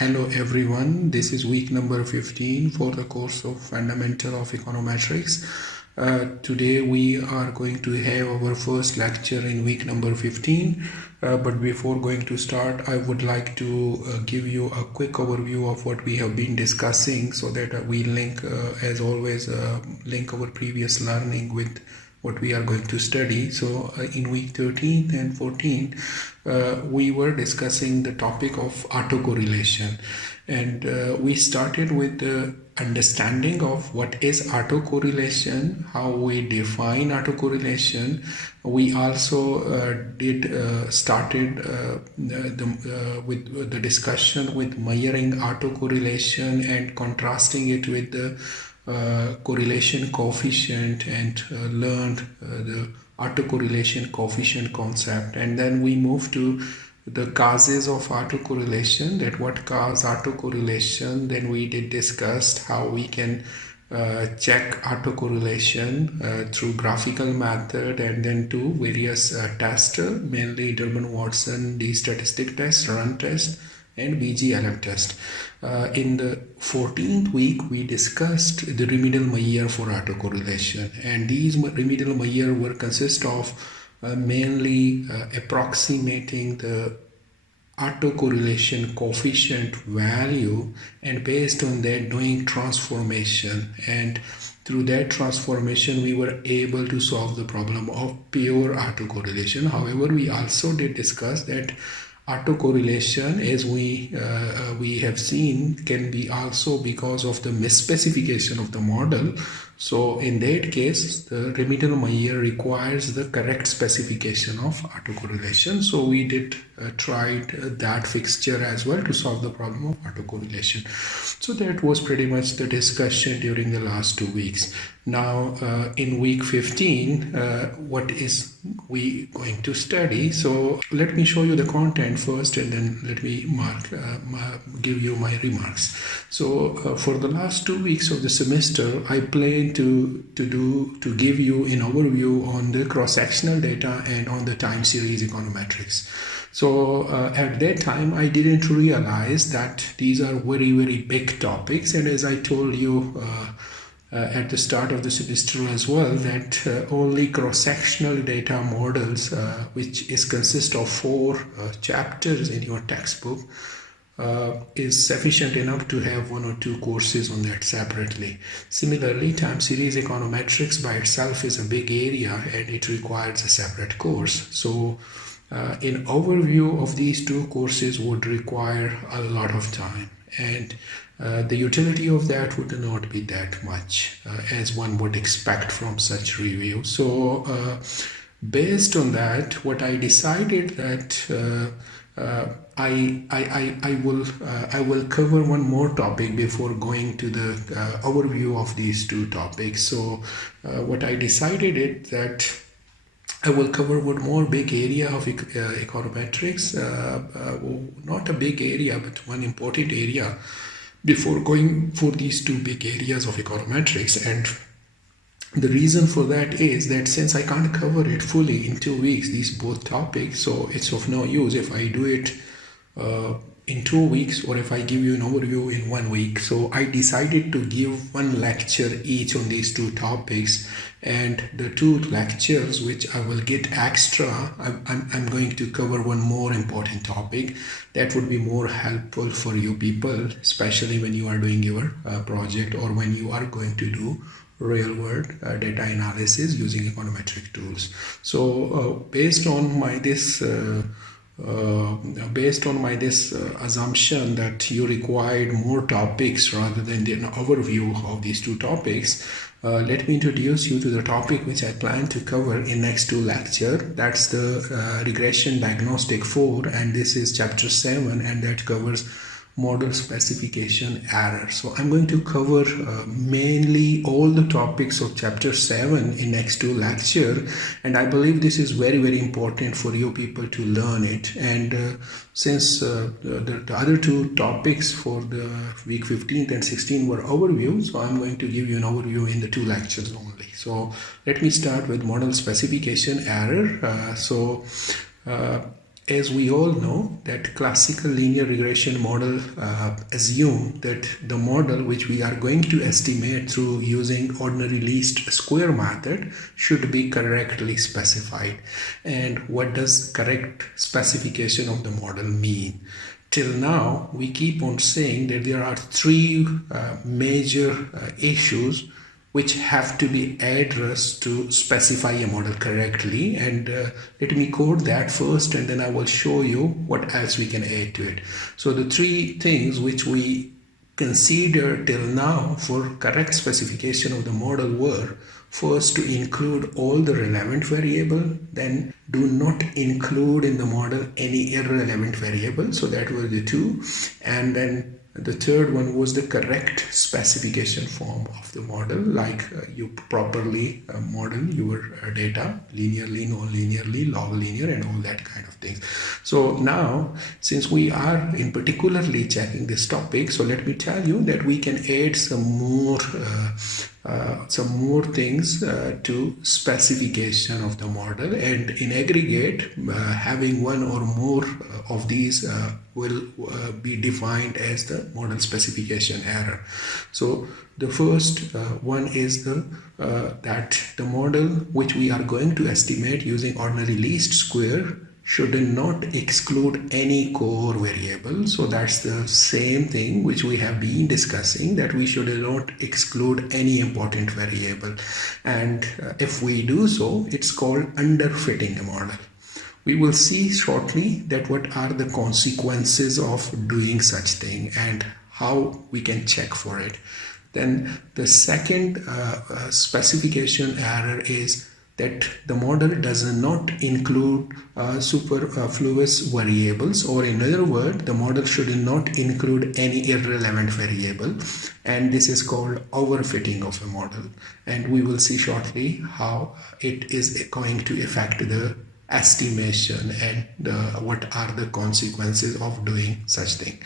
Hello everyone, this is week number 15 for the course of Fundamental of Econometrics. Today we are going to have our first lecture in week number 15. But before going to start, I would like to give you a quick overview of what we have been discussing so that we link, as always, link our previous learning with what we are going to study. So in week 13 and 14, we were discussing the topic of autocorrelation, and we started with the understanding of what is autocorrelation, how we define autocorrelation. We also started with the discussion with measuring autocorrelation and contrasting it with the correlation coefficient, and learned the autocorrelation coefficient concept. And then we moved to the causes of autocorrelation, that what cause autocorrelation. Then we discussed how we can check autocorrelation through graphical method, and then to various tests, mainly Durbin-Watson D-statistic test, run test, and BGLM test. In the 14th week, we discussed the remedial measure for autocorrelation, and these remedial measure were consist of mainly approximating the autocorrelation coefficient value, and based on that doing transformation, and through that transformation we were able to solve the problem of pure autocorrelation. However, we also did discuss that autocorrelation, as we have seen, can be also because of the misspecification of the model. So in that case, the remedial measure requires the correct specification of autocorrelation. So we did tried that fixture as well to solve the problem of autocorrelation. So that was pretty much the discussion during the last 2 weeks. Now in week 15, what is we going to study? So let me show you the content first, and then let me give you my remarks. So for the last 2 weeks of the semester, I plan to give you an overview on the cross-sectional data and on the time series econometrics. So at that time, I didn't realize that these are very big topics, and as I told you at the start of the semester as well, that only cross-sectional data models, which consist of 4 chapters in your textbook, is sufficient enough to have 1 or 2 courses on that separately. Similarly, time series econometrics by itself is a big area, and it requires a separate course. So an overview of these 2 courses would require a lot of time, and the utility of that would not be that much as one would expect from such review. So based on that, what I decided that I will cover one more topic before going to the overview of these 2 topics. So what I decided is that I will cover one more big area of econometrics, not a big area, but one important area before going for these 2 big areas of econometrics. And the reason for that is that since I can't cover it fully in 2 weeks, these both topics, so it's of no use if I do it in 2 weeks, or if I give you an overview in 1 week. So I decided to give 1 lecture each on these 2 topics, and the 2 lectures which I will get extra, I'm going to cover one more important topic that would be more helpful for you people, especially when you are doing your project, or when you are going to do real world data analysis using econometric tools. So based on my this assumption that you required more topics rather than an overview of these 2 topics, let me introduce you to the topic which I plan to cover in next 2 lecture. That's the regression diagnostic 4, and this is chapter 7, and that covers model specification errors. So I'm going to cover mainly all the topics of chapter 7 in next 2 lecture, and I believe this is very important for you people to learn it. And since the other 2 topics for the week 15 and 16 were overview, so I'm going to give you an overview in the 2 lectures only. So let me start with model specification error. as we all know that classical linear regression model assume that the model which we are going to estimate through using ordinary least square method should be correctly specified. And what does correct specification of the model mean? Till now, we keep on saying that there are three major issues which have to be addressed to specify a model correctly, and let me code that first and then I will show you what else we can add to it. So the three things which we consider till now for correct specification of the model were: first, to include all the relevant variable, then do not include in the model any irrelevant variable, so that were the two, and then the third one was the correct specification form of the model, like you properly model your data linearly, non-linearly, log linear, and all that kind of things. So now, since we are in particularly checking this topic, so let me tell you that we can add some more things to specification of the model, and in aggregate having one or more of these will be defined as the model specification error. So the first one is that the model which we are going to estimate using ordinary least square should not exclude any core variable. So that's the same thing which we have been discussing, that we should not exclude any important variable, and if we do so, it's called underfitting a model. We will see shortly that what are the consequences of doing such thing and how we can check for it. Then the second specification error is that the model does not include superfluous variables, or in other words, the model should not include any irrelevant variable, and this is called overfitting of a model, and we will see shortly how it is going to affect the estimation and what are the consequences of doing such thing.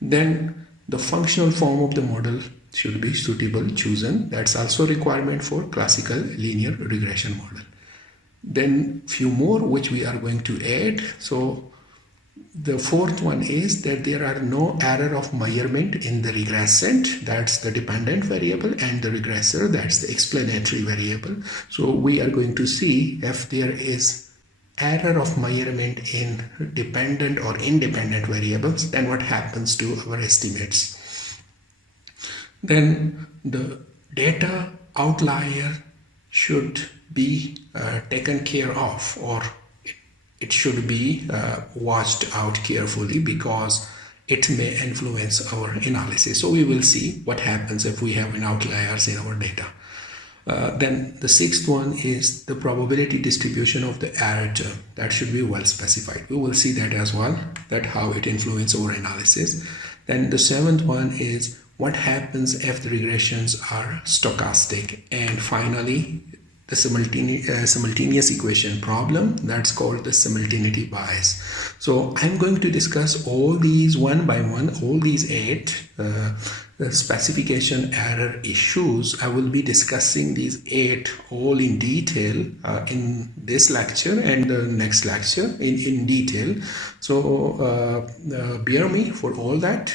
Then the functional form of the model should be suitable chosen. That's also a requirement for classical linear regression model. Then few more which we are going to add. So the fourth one is that there are no error of measurement in the regressant, that's the dependent variable, and the regressor, that's the explanatory variable. So we are going to see if there is error of measurement in dependent or independent variables, then what happens to our estimates. Then the data outlier should be taken care of, or it should be watched out carefully because it may influence our analysis. So we will see what happens if we have an outliers in our data. Then the sixth one is the probability distribution of the error term. That should be well specified. We will see that as well, that how it influences our analysis. Then the seventh one is what happens if the regressions are stochastic. And finally, the simultaneous equation problem, that's called the simultaneity bias. So I'm going to discuss all these one by one, all these 8 specification error issues. I will be discussing these 8 all in detail in this lecture and the next lecture in detail. So bear me for all that.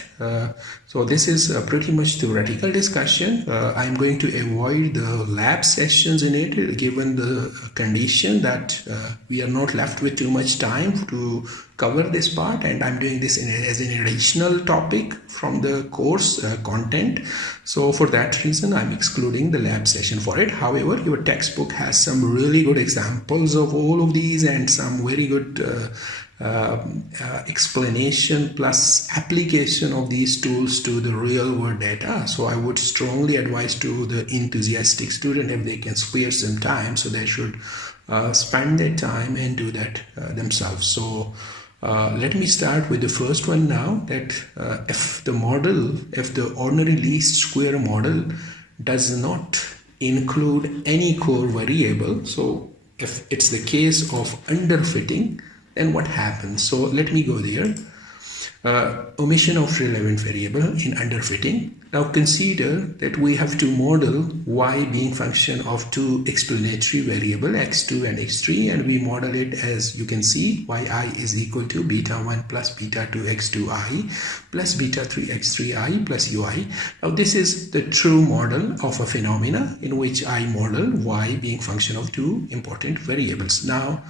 So this is a pretty much theoretical discussion. I'm going to avoid the lab sessions in it, given the condition that we are not left with too much time to cover this part, and I'm doing this as an additional topic from the course content. So for that reason, I'm excluding the lab session for it. However, your textbook has some really good examples of all of these and some very good explanation plus application of these tools to the real world data. So I would strongly advise to the enthusiastic student, if they can spare some time, so they should spend their time and do that themselves. So let me start with the first one now, that if the ordinary least square model does not include any core variable, so if it's the case of underfitting, then what happens? So let me go there. Omission of relevant variable in underfitting. Now consider that we have to model y being function of two explanatory variable x2 and x3, and we model it as you can see yi is equal to beta 1 plus beta 2 x2i plus beta 3 x3i plus ui. Now this is the true model of a phenomena in which I model y being function of two important variables. Now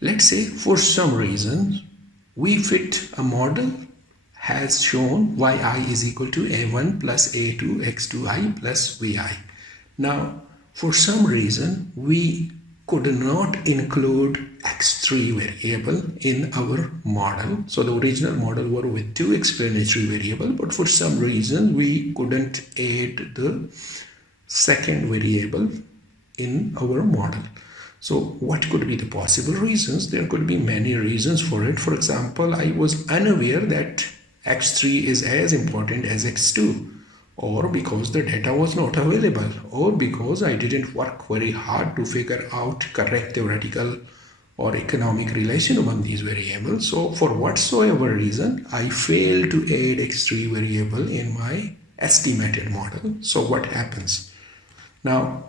let's say for some reason we fit a model has shown yi is equal to a1 plus a2 x2i plus vi. Now for some reason we could not include x3 variable in our model. So the original model were with two explanatory variable, but for some reason we couldn't add the second variable in our model. So what could be the possible reasons? There could be many reasons for it. For example, I was unaware that x3 is as important as x2, or because the data was not available, or because I didn't work very hard to figure out correct theoretical or economic relation among these variables. So for whatsoever reason, I failed to add x3 variable in my estimated model. So what happens? Now,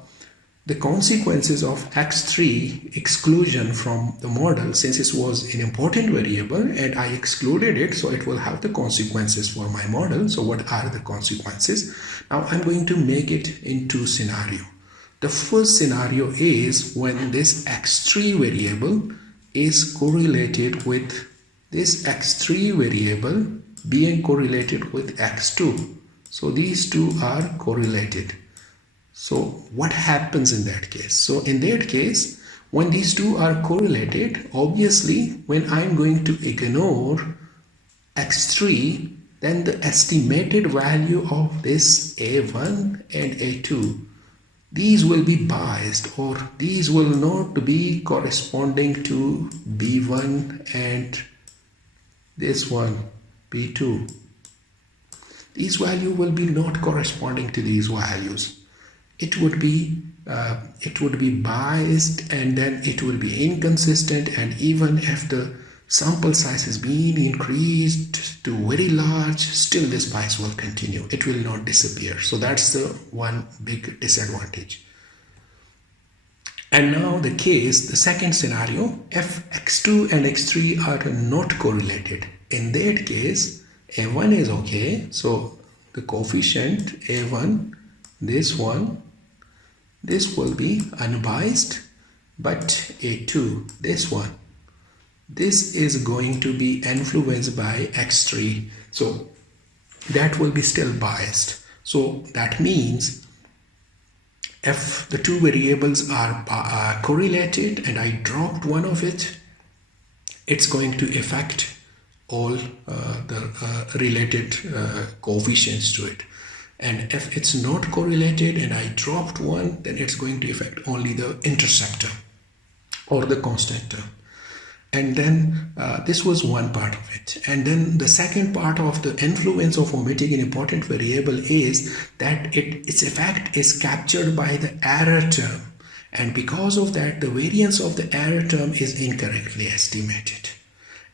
the consequences of x3 exclusion from the model, since it was an important variable and I excluded it, so it will have the consequences for my model. So what are the consequences? Now I'm going to make it into scenario. The first scenario is when this x3 variable is correlated with this x3 variable being correlated with x2. So these two are correlated. So what happens in that case? So in that case, when these two are correlated, obviously when I'm going to ignore x3, then the estimated value of this a1 and a2, these will be biased, or these will not be corresponding to b1 and this one b2. These values will be not corresponding to these values. It would be biased, and then it will be inconsistent, and even if the sample size is being increased to very large, still this bias will continue. It will not disappear. So that's the one big disadvantage. And now the second scenario, if x2 and x3 are not correlated, in that case a1 is okay. So the coefficient a1, this one, this will be unbiased, but a2, this one, this is going to be influenced by x3, so that will be still biased. So that means if the two variables are correlated and I dropped one of it, it's going to affect all the related coefficients to it. And if it's not correlated and I dropped one, then it's going to affect only the intercept term or the constant term. And then this was one part of it. And then the second part of the influence of omitting an important variable is that its effect is captured by the error term. And because of that, the variance of the error term is incorrectly estimated.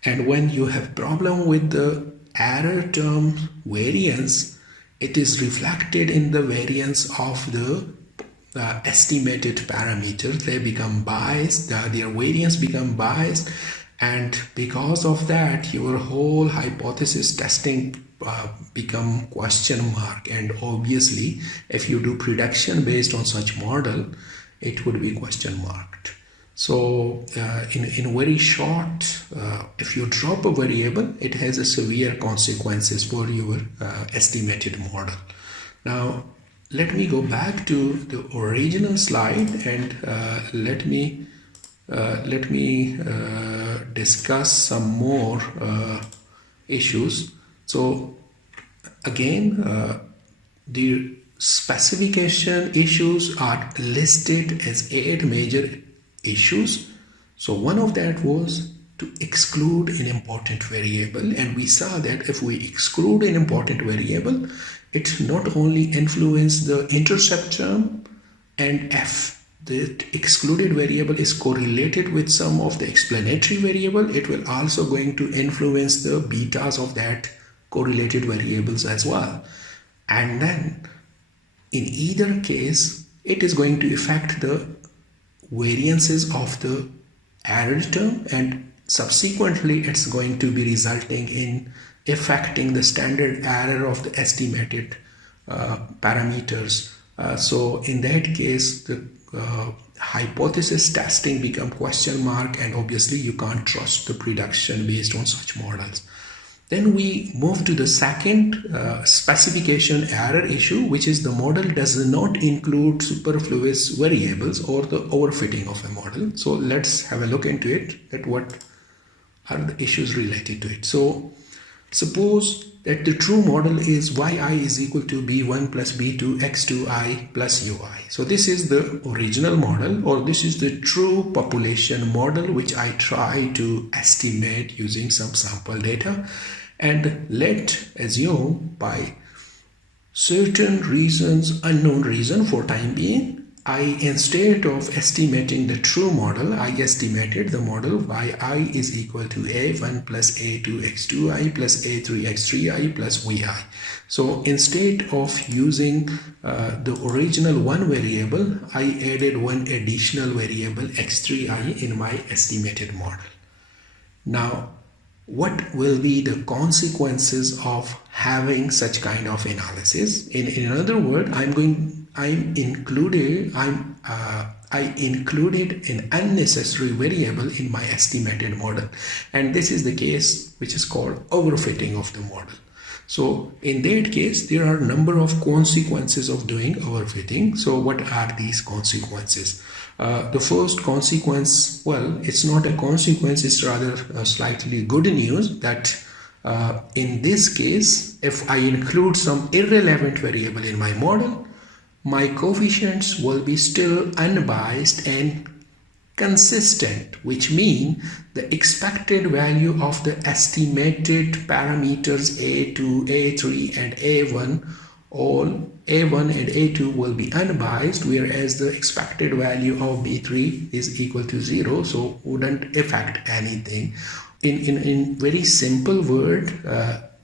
And when you have problem with the error term variance, it is reflected in the variance of the estimated parameters. They become biased, their variance become biased, and because of that your whole hypothesis testing become question mark. And obviously if you do prediction based on such model, it would be question marked. So in very short, if you drop a variable, it has a severe consequences for your estimated model. Now let me go back to the original slide and let me discuss some more issues. So again, the specification issues are listed as 8 major issues. So one of that was to exclude an important variable, and we saw that if we exclude an important variable, it not only influences the intercept term and f, the excluded variable is correlated with some of the explanatory variable, it will also going to influence the betas of that correlated variables as well. And then in either case, it is going to affect the variances of the error term, and subsequently it's going to be resulting in affecting the standard error of the estimated parameters. So in that case, the hypothesis testing become question mark, and obviously you can't trust the prediction based on such models. Then we move to the second specification error issue, which is the model does not include superfluous variables or the overfitting of a model. So let's have a look into it, at what are the issues related to it. So suppose that the true model is yi is equal to b1 plus b2 x2i plus ui. So this is the original model, or this is the true population model which I try to estimate using some sample data. And let assume by certain reasons, unknown reason for time being, instead of estimating the true model, I estimated the model yi is equal to a1 plus a2 x2i plus a3 x3i plus vi. So instead of using the original one variable, I added one additional variable x3i in my estimated model. Now, what will be the consequences of having such kind of analysis? In other words, I included an unnecessary variable in my estimated model, and this is the case which is called overfitting of the model. So in that case, there are a number of consequences of doing overfitting. So what are these consequences? The first consequence, well, it's not a consequence, it's rather slightly good news that in this case, if I include some irrelevant variable in my model, my coefficients will be still unbiased and consistent, which means the expected value of the estimated parameters A2, A3 and A1, all A1 and A2 will be unbiased, whereas the expected value of B3 is equal to 0, so wouldn't affect anything. In very simple word,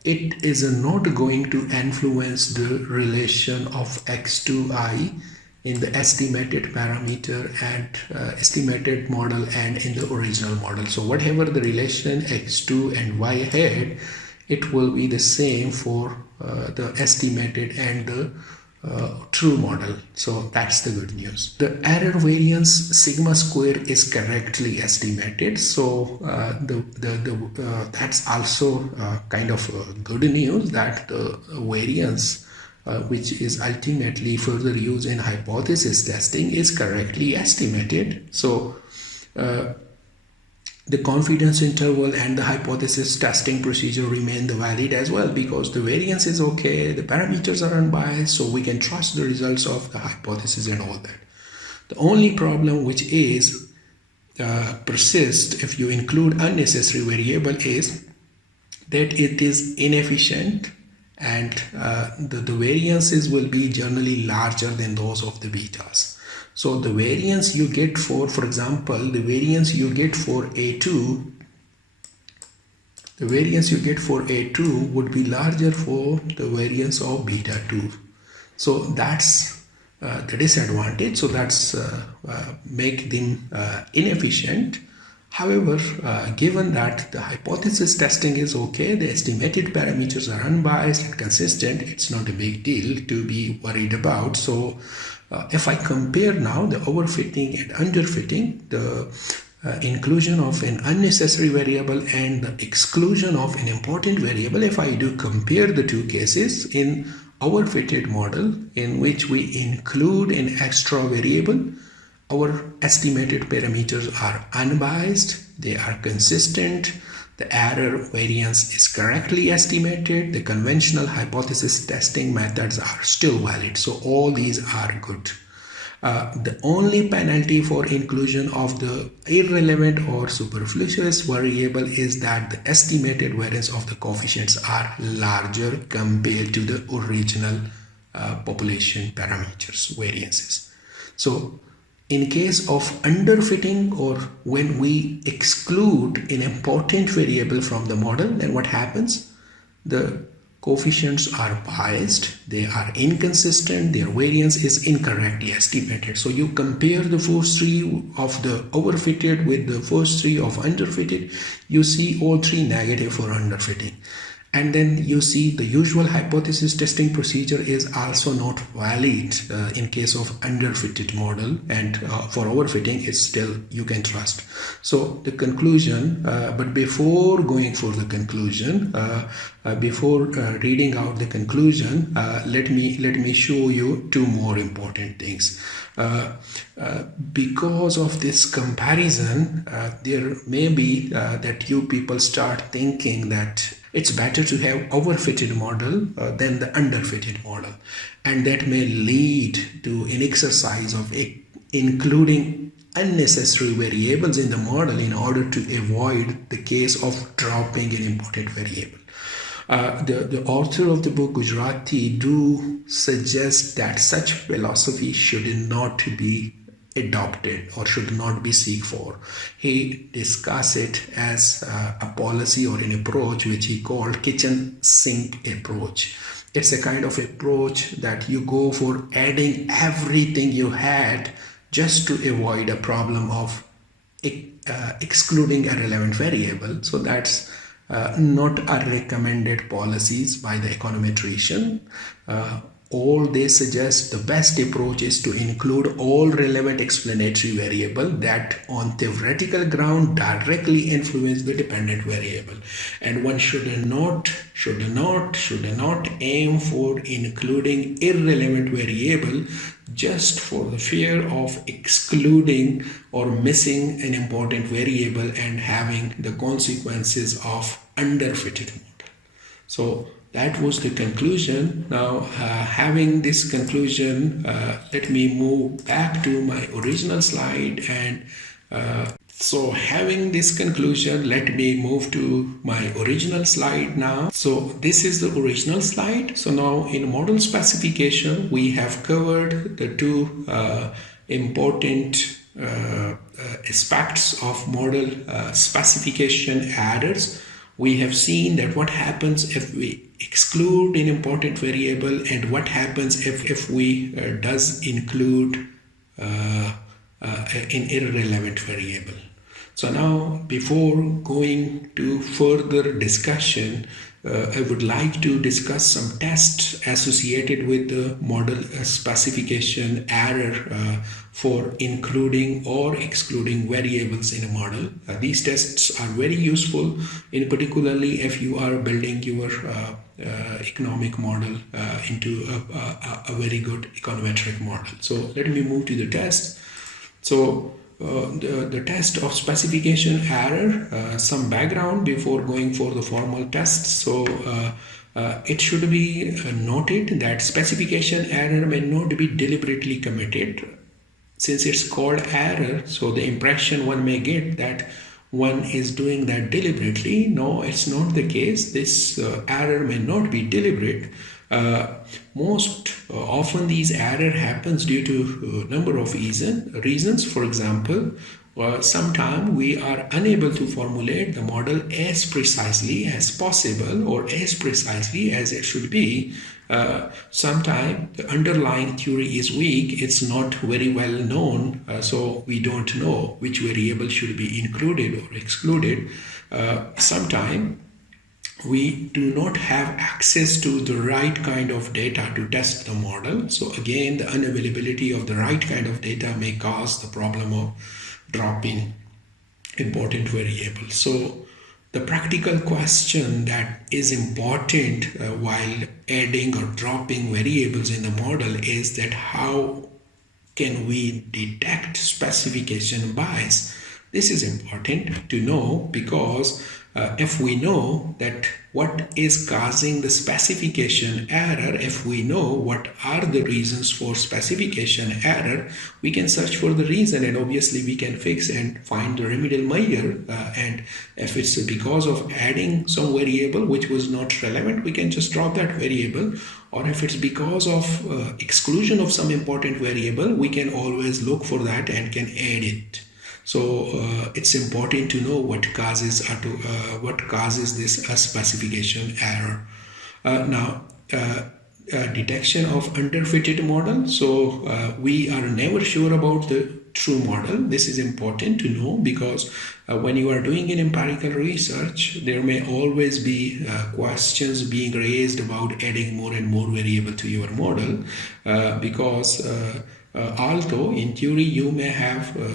it is not going to influence the relation of x2i in the estimated parameter and estimated model and in the original model. So whatever the relation x2 and y had, it will be the same for the estimated and the true model. So that's the good news. The error variance sigma square is correctly estimated. So that's also kind of good news that the variance which is ultimately further used in hypothesis testing is correctly estimated. So the confidence interval and the hypothesis testing procedure remain the valid as well, because the variance is okay, the parameters are unbiased, so we can trust the results of the hypothesis and all that. The only problem which is persists if you include unnecessary variable is that it is inefficient, and the variances will be generally larger than those of the betas. So the variance you get for example, the variance you get for A2, would be larger for the variance of beta 2. So that's the disadvantage. So that's make them inefficient. However, given that the hypothesis testing is okay, the estimated parameters are unbiased and consistent, it's not a big deal to be worried about. So if I compare now the overfitting and underfitting, the inclusion of an unnecessary variable and the exclusion of an important variable, if I do compare the two cases, in overfitted model in which we include an extra variable, our estimated parameters are unbiased, they are consistent, the error variance is correctly estimated, the conventional hypothesis testing methods are still valid. So all these are good. The only penalty for inclusion of the irrelevant or superfluous variable is that the estimated variance of the coefficients are larger compared to the original population parameters variances. So In case of underfitting or when we exclude an important variable from the model, then what happens? The coefficients are biased, they are inconsistent, their variance is incorrectly estimated. So you compare the first three of the overfitted with the first three of underfitted, you see all three negative for underfitting. And then you see the usual hypothesis testing procedure is also not valid in case of underfitted model, and for overfitting it's still you can trust. So the conclusion, but before going for the conclusion, before reading out the conclusion, let me show you two more important things. Because of this comparison, there may be that you people start thinking that it's better to have overfitted model than the underfitted model, and that may lead to an exercise of including unnecessary variables in the model in order to avoid the case of dropping an important variable. The author of the book, Gujarati, do suggest that such philosophy should not be adopted or should not be seek for. He discuss it as a policy or an approach which he called kitchen sink approach. It's a kind of approach that you go for adding everything you had just to avoid a problem of excluding a relevant variable. So that's not a recommended policies by the econometrician. All they suggest the best approach is to include all relevant explanatory variable that on theoretical ground directly influence the dependent variable, and one should not aim for including irrelevant variable just for the fear of excluding or missing an important variable and having the consequences of underfitted model. So that was the conclusion. Now, having this conclusion, let me move back to my original slide. And so having this conclusion, let me move to my original slide now. So this is the original slide. So now in model specification, we have covered the two important aspects of model specification errors. We have seen that what happens if we exclude an important variable and what happens if we does include an irrelevant variable. So now, before going to further discussion, I would like to discuss some tests associated with the model specification error for including or excluding variables in a model. These tests are very useful, in particularly if you are building your economic model into a very good econometric model. So let me move to the test. So the test of specification error, some background before going for the formal test. So it should be noted that specification error may not be deliberately committed. Since it's called error, so the impression one may get that one is doing that deliberately. No, it's not the case. This error may not be deliberate. Most often these error happens due to a number of reasons. For example, sometimes we are unable to formulate the model as precisely as possible or as precisely as it should be. Sometimes the underlying theory is weak, it's not very well known, so we don't know which variable should be included or excluded. Sometimes we do not have access to the right kind of data to test the model. So again, the unavailability of the right kind of data may cause the problem of dropping important variables. So the practical question that is important while adding or dropping variables in the model is that how can we detect specification bias? This is important to know because if we know that what is causing the specification error, if we know what are the reasons for specification error, we can search for the reason and obviously we can fix and find the remedial measure. And if it's because of adding some variable which was not relevant, we can just drop that variable. Or if it's because of exclusion of some important variable, we can always look for that and can add it. So it's important to know what causes this specification error. Detection of underfitted model. So we are never sure about the true model. This is important to know because when you are doing an empirical research, there may always be questions being raised about adding more and more variable to your model because although in theory you may have a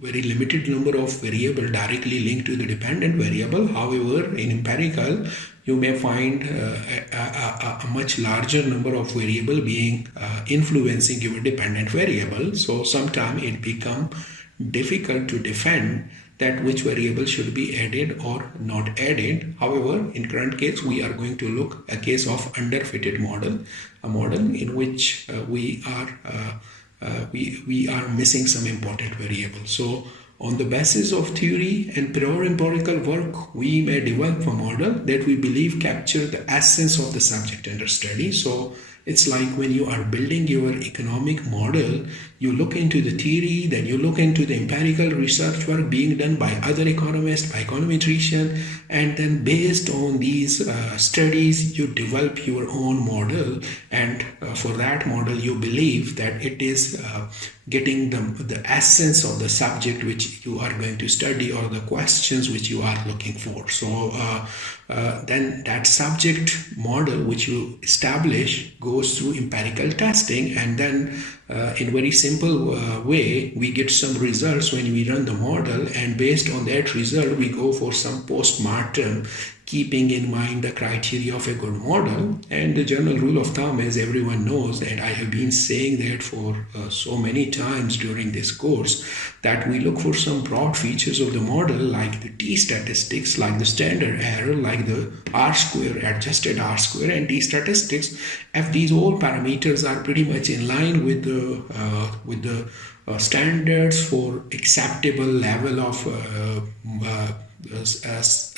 very limited number of variable directly linked to the dependent variable, however in empirical you may find a much larger number of variable being influencing your dependent variable. So sometimes it becomes difficult to defend that which variable should be added or not added. However, in current case, we are going to look a case of underfitted model, a model in which we are missing some important variables. So on the basis of theory and prior empirical work, we may develop a model that we believe capture the essence of the subject under study. So it's like when you are building your economic model, you look into the theory, then you look into the empirical research work being done by other economists, by econometricians, and then based on these studies, you develop your own model. And for that model, you believe that it is getting the essence of the subject which you are going to study or the questions which you are looking for. So then that subject model which you establish goes through empirical testing, and then in very simple way we get some results when we run the model, and based on that result we go for some post-mortem, keeping in mind the criteria of a good model. And the general rule of thumb, as everyone knows, and I have been saying that for so many times during this course, that we look for some broad features of the model like the t statistics, like the standard error, like the r-square, adjusted r-square and t statistics. If these all parameters are pretty much in line with the standards for acceptable level of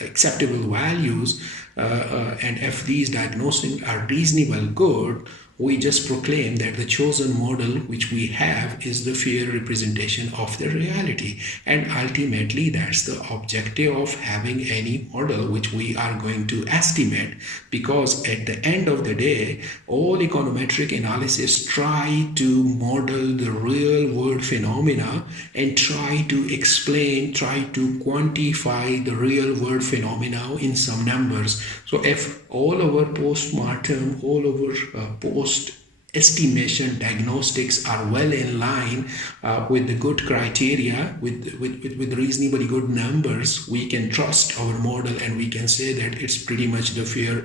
acceptable values, and if these diagnoses are reasonable good, we just proclaim that the chosen model which we have is the fair representation of the reality. And ultimately that's the objective of having any model which we are going to estimate, because at the end of the day all econometric analysis try to model the real world phenomena and try to explain, try to quantify the real world phenomena in some numbers. So if all our post-mortem, all our post-estimation diagnostics are well in line with the good criteria, with reasonably good numbers, we can trust our model and we can say that it's pretty much the fair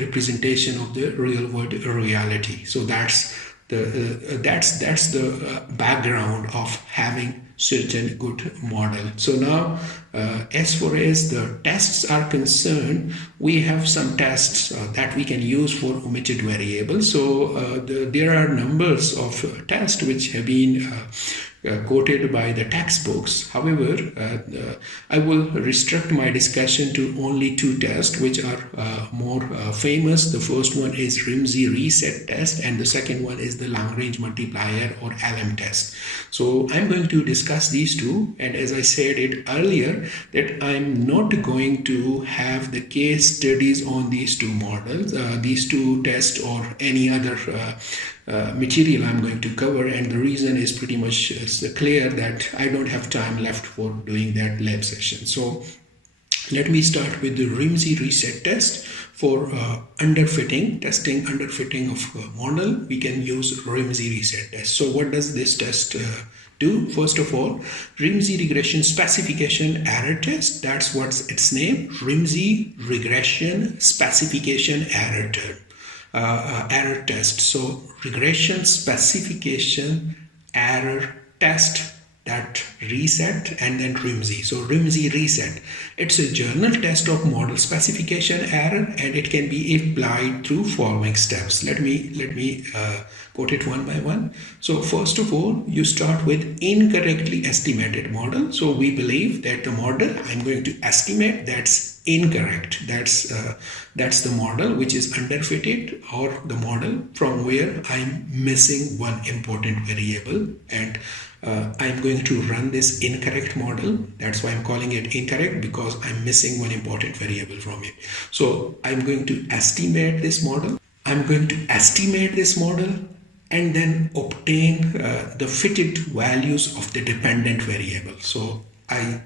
representation of the real world reality. So that's the background of having certain good model. So now as far as the tests are concerned, we have some tests that we can use for omitted variables. So there are numbers of tests which have been quoted by the textbooks. However, I will restrict my discussion to only two tests which are more famous. The first one is Remsey RESET test and the second one is the Lagrange multiplier or LM test. So I'm going to discuss these two, and as I said it earlier that I'm not going to have the case studies on these two models, these two tests or any other material I'm going to cover, and the reason is pretty much clear that I don't have time left for doing that lab session. So let me start with the Remsey RESET test for underfitting, testing underfitting of model. We can use Remsey RESET test. So what does this test do? First of all, Remsey regression specification error test. That's what's its name, Remsey regression specification error test. So regression specification error test that reset and then Remsey. So Remsey reset. It's a journal test of model specification error, and it can be applied through following steps. Let me quote it one by one. So first of all, you start with incorrectly estimated model. So we believe that the model I'm going to estimate, that's incorrect. That's the model which is underfitted, or the model from where I'm missing one important variable, and I'm going to run this incorrect model. That's why I'm calling it incorrect, because I'm missing one important variable from it. So I'm going to estimate this model. And then obtain the fitted values of the dependent variable. So I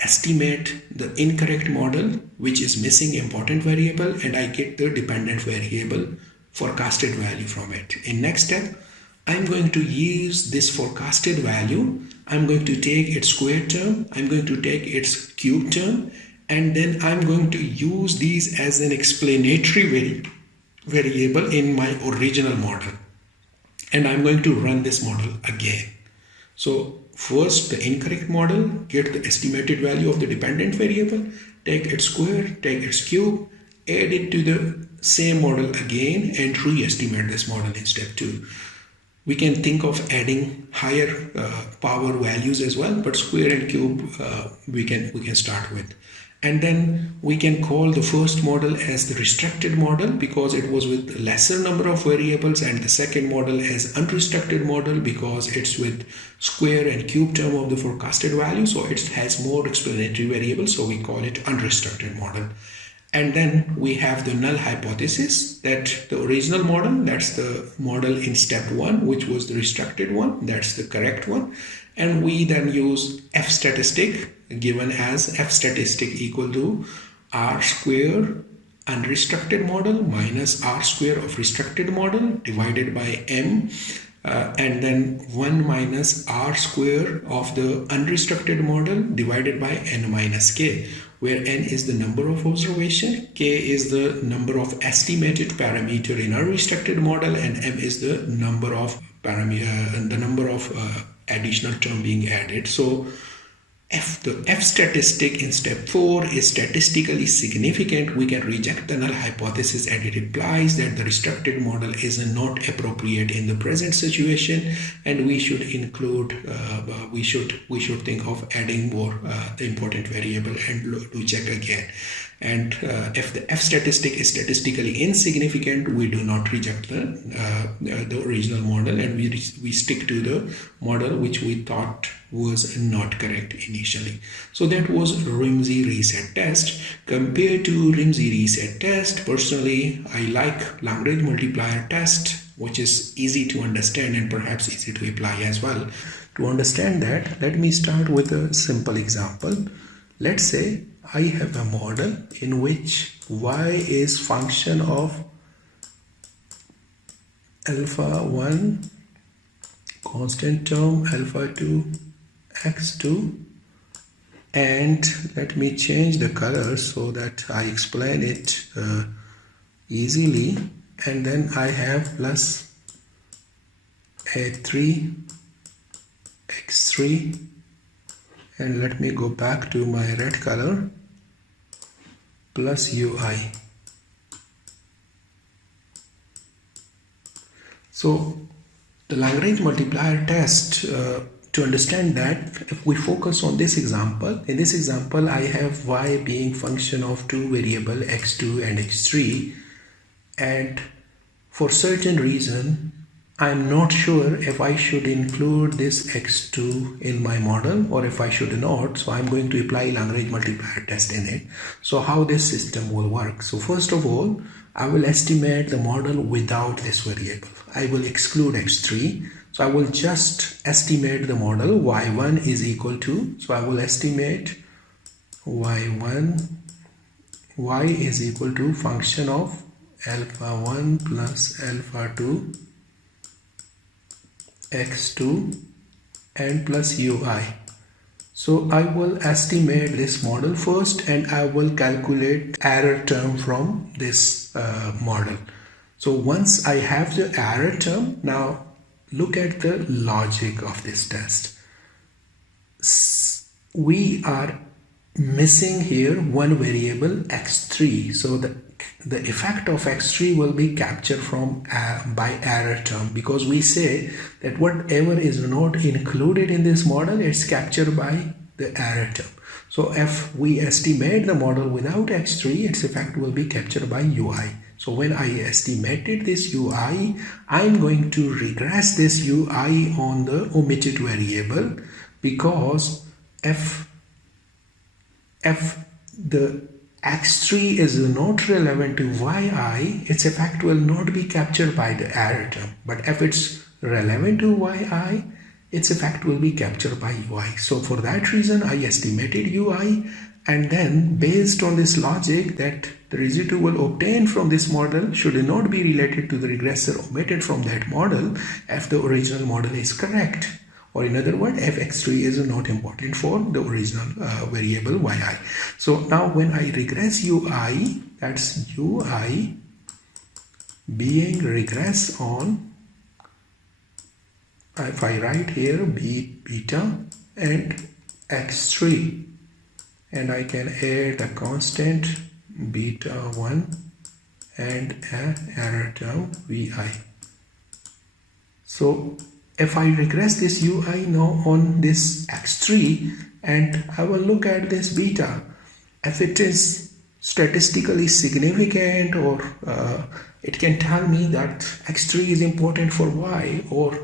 estimate the incorrect model which is missing important variable, and I get the dependent variable forecasted value from it. In next step, I'm going to use this forecasted value. I'm going to take its square term, I'm going to take its cube term, and then I'm going to use these as an explanatory variable in my original model. And I'm going to run this model again. So first, the incorrect model, get the estimated value of the dependent variable, take its square, take its cube, add it to the same model again, and re-estimate this model in step 2. We can think of adding higher power values as well, but square and cube we can start with. And then we can call the first model as the restricted model because it was with lesser number of variables, and the second model as unrestricted model because it's with square and cube term of the forecasted value, so it has more explanatory variables, so we call it unrestricted model. And then we have the null hypothesis, that the original model, that's the model in step 1, which was the restricted one, that's the correct one. And we then use F statistic, given as F statistic equal to R square unrestricted model minus R square of restricted model divided by M, and then 1 minus R square of the unrestricted model divided by N minus K, where N is the number of observation, K is the number of estimated parameter in a restricted model, and M is the number of additional term being added. So the F statistic in step 4 is statistically significant. We can reject the null hypothesis, and it implies that the restricted model is not appropriate in the present situation, and we should include we should think of adding more important variable and to check again. And if the F statistic is statistically insignificant, we do not reject the original model, and we stick to the model which we thought was not correct initially. So that was Remsey reset test. Compared to Remsey reset test, personally I like Lagrange multiplier test, which is easy to understand and perhaps easy to apply as well. To understand that, let me start with a simple example. Let's say I have a model in which y is function of alpha 1 constant term, alpha 2 x2, and let me change the color so that I explain it easily. And then I have plus a3 x3, and let me go back to my red color, plus ui. So the Lagrange multiplier test, to understand that, if we focus on this example, in this example I have y being function of two variable x2 and x3, and for certain reason I'm not sure if I should include this x2 in my model or if I should not. So I'm going to apply Lagrange multiplier test in it. So how this system will work. So first of all, I will estimate the model without this variable. I will exclude x3. So I will just estimate the model y1 is equal to, so I will estimate y1, y is equal to function of alpha 1 plus alpha 2 x2 and plus ui. So I will estimate this model first, and I will calculate error term from this model. So once I have the error term, now look at the logic of this test. we are missing here one variable x3. So the effect of x3 will be captured from by error term, because we say that whatever is not included in this model, it's captured by the error term. So if we estimate the model without x3, its effect will be captured by ui. So when I estimated this ui, I'm going to regress this ui on the omitted variable, because if the x3 is not relevant to yi, its effect will not be captured by the error term. But if it's relevant to yi, its effect will be captured by ui. So for that reason, I estimated ui, and then based on this logic that the residual obtained from this model should not be related to the regressor omitted from that model if the original model is correct. Or in other words, if x3 is not important for the original variable yi. So now when I regress ui, that's ui being regress on, if I write here beta and x3, and I can add a constant beta 1 and an error term vi. So if I regress this ui now on this x3, and I will look at this beta, if it is statistically significant, or it can tell me that x3 is important for y, or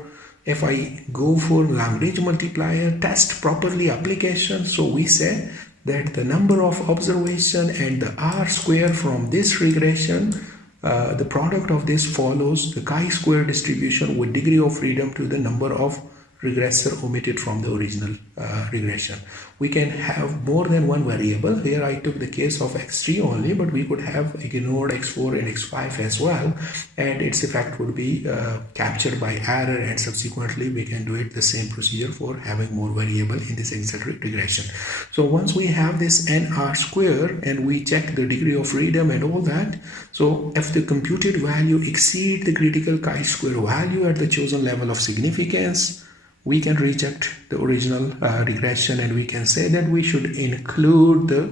if I go for Lagrange multiplier test properly application, so we say that the number of observation and the r square from this regression, the product of this follows the chi-square distribution with degree of freedom to the number of regressor omitted from the original regression. We can have more than one variable. Here I took the case of x3 only, but we could have ignored x4 and x5 as well, and its effect would be captured by error, and subsequently we can do it the same procedure for having more variable in this eccentric regression. So once we have this nr square and we check the degree of freedom and all that, so if the computed value exceeds the critical chi-square value at the chosen level of significance, we can reject the original regression, and we can say that we should include the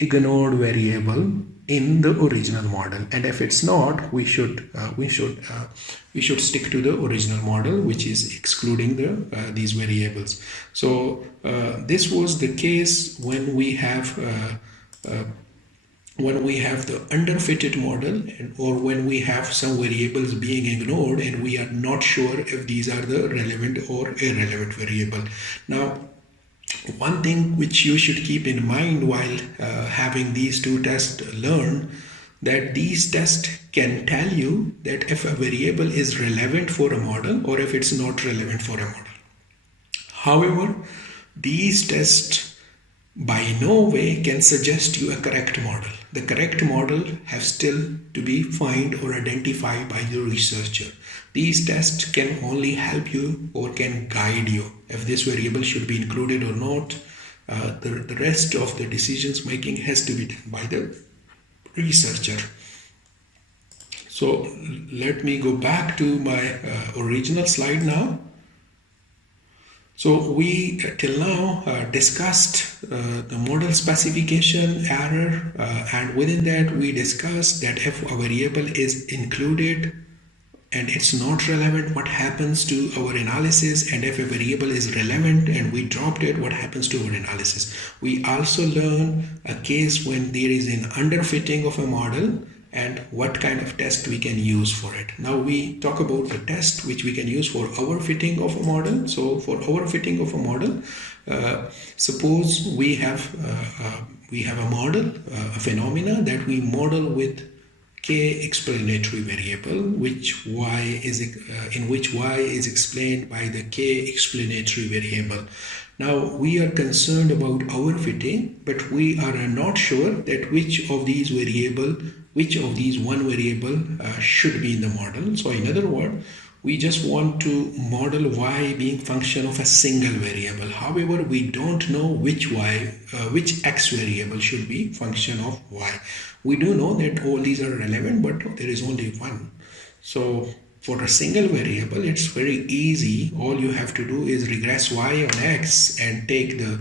ignored variable in the original model. And if it's not, we should stick to the original model, which is excluding these variables. So this was the case when we have the underfitted model, or when we have some variables being ignored and we are not sure if these are the relevant or irrelevant variable. Now, one thing which you should keep in mind while having these two tests, learn that these tests can tell you that if a variable is relevant for a model or if it's not relevant for a model. However, these tests by no way can suggest you a correct model. The correct model has still to be found or identified by the researcher. These tests can only help you or can guide you if this variable should be included or not. The rest of the decisions making has to be done by the researcher. So let me go back to my original slide now. So we till now discussed the model specification error, and within that we discussed that if a variable is included and it's not relevant, what happens to our analysis, and if a variable is relevant and we dropped it, what happens to our analysis. We also learned a case when there is an underfitting of a model and what kind of test we can use for it. Now we talk about the test which we can use for overfitting of a model. So for overfitting of a model, suppose we have a model, a phenomena that we model with k explanatory variable, in which y is explained by the k explanatory variable. Now we are concerned about overfitting, but we are not sure that which of these one variable should be in the model. So in other words, we just want to model y being function of a single variable. However, we don't know which x variable should be function of y. We do know that all these are relevant, but there is only one. So for a single variable, it's very easy. All you have to do is regress y on x and take the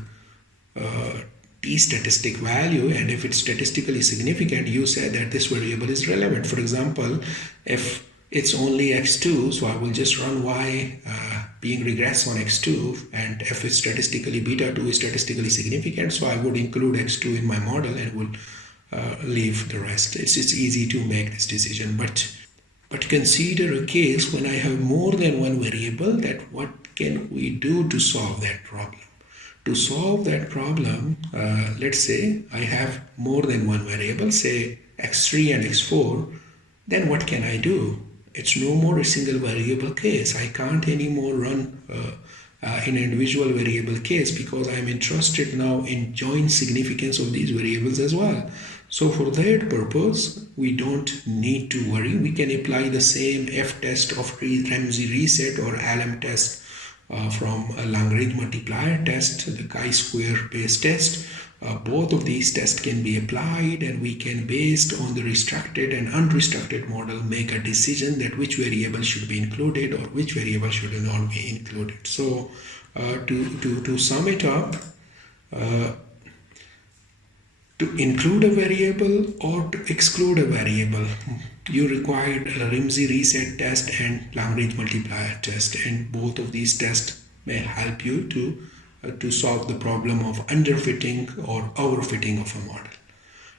t statistic value, and if it's statistically significant, you say that this variable is relevant. For example, if it's only x2, so I will just run y being regress on x2, and if it's statistically beta 2 is statistically significant, so I would include x2 in my model and will leave the rest. It's easy to make this decision, but consider a case when I have more than one variable, that what can we do to solve that problem? To solve that problem, let's say I have more than one variable, say x3 and x4, then what can I do? It's no more a single variable case. I can't anymore run in an individual variable case, because I'm interested now in joint significance of these variables as well. So for that purpose, we don't need to worry. We can apply the same F test of Remsey RESET or LM test from a Lagrange multiplier test, the chi-square based test. Both of these tests can be applied, and we can, based on the restricted and unrestricted model, make a decision that which variable should be included or which variable should not be included. So to sum it up, to include a variable or to exclude a variable, you require a Remsey RESET test and Lagrange multiplier test, and both of these tests may help you to solve the problem of underfitting or overfitting of a model.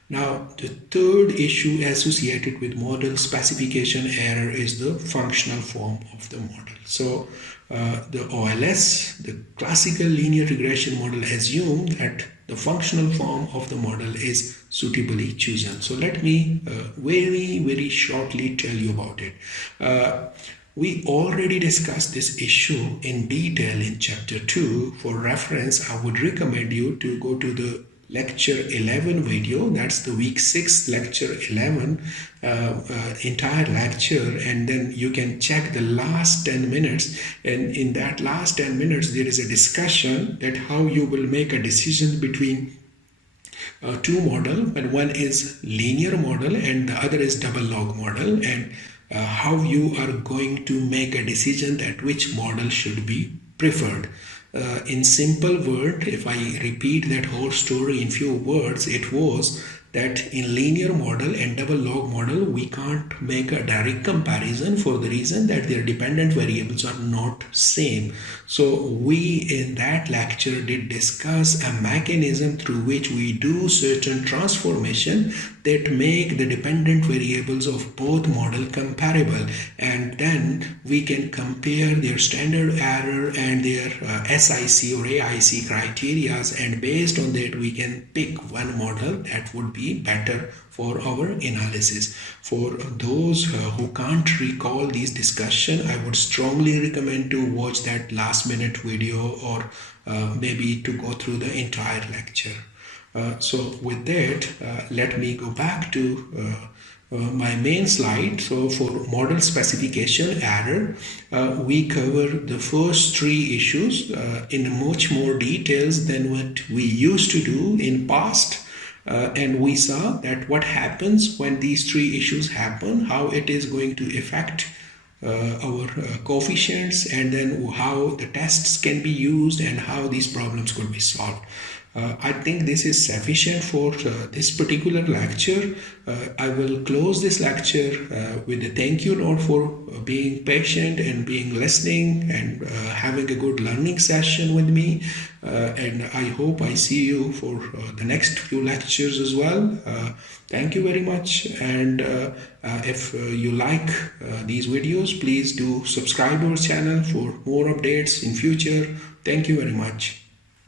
Now, the third issue associated with model specification error is the functional form of the model. So the OLS, the classical linear regression model, assumes that the functional form of the model is suitably chosen. So let me very shortly tell you about it. We already discussed this issue in detail in chapter 2. For reference, I would recommend you to go to the lecture 11 video. That's the week 6 lecture 11 entire lecture, and then you can check the last 10 minutes, and in that last 10 minutes there is a discussion that how you will make a decision between two models, and one is linear model and the other is double log model, and how you are going to make a decision that which model should be preferred. In simple word, if I repeat that whole story in few words, it was that in linear model and double log model, we can't make a direct comparison for the reason that their dependent variables are not same. So we in that lecture did discuss a mechanism through which we do certain transformation that make the dependent variables of both model comparable, and then we can compare their standard error and their SIC or AIC criteria, and based on that we can pick one model that would be better for our analysis. For those who can't recall these discussion, I would strongly recommend to watch that last minute video, or maybe to go through the entire lecture. So with that, let me go back to my main slide. So for model specification error, we cover the first three issues in much more details than what we used to do in past. And we saw that what happens when these three issues happen, how it is going to affect our coefficients, and then how the tests can be used and how these problems could be solved. I think this is sufficient for this particular lecture. I will close this lecture with a thank you note for being patient and being listening and having a good learning session with me. And I hope I see you for the next few lectures as well. Thank you very much. And if you like these videos, please do subscribe to our channel for more updates in future. Thank you very much.